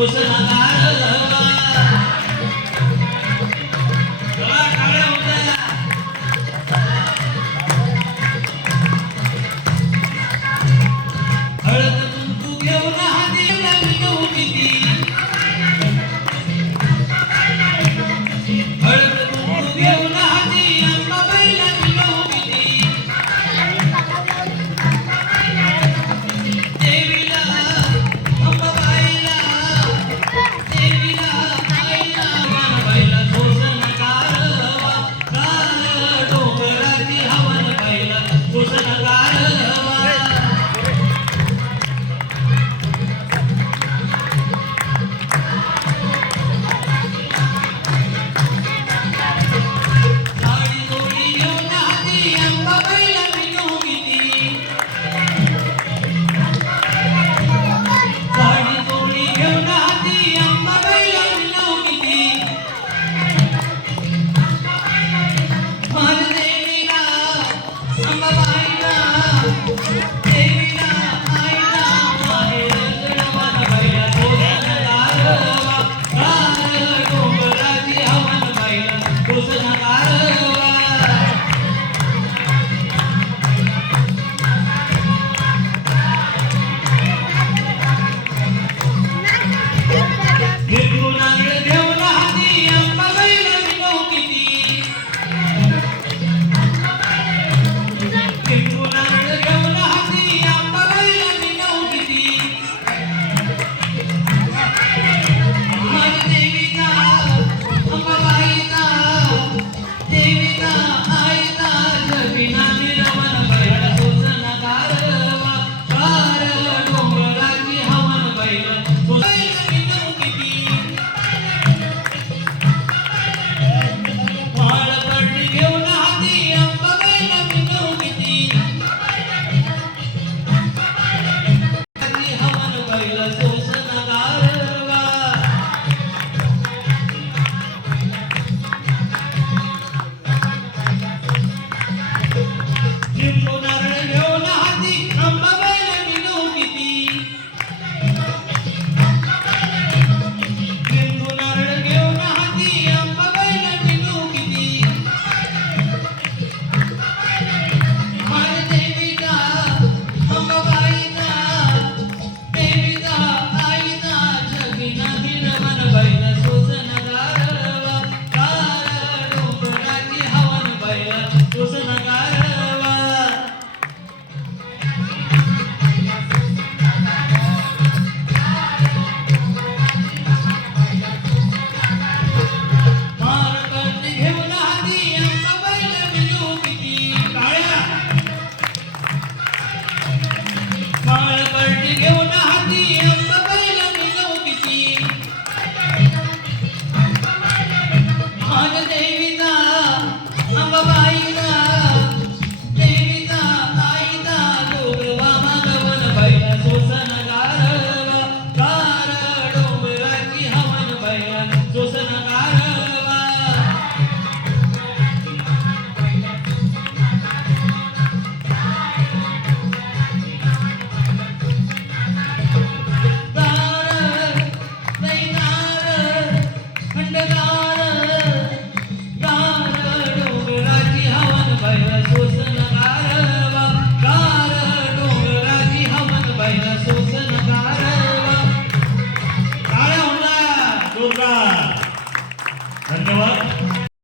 五是三二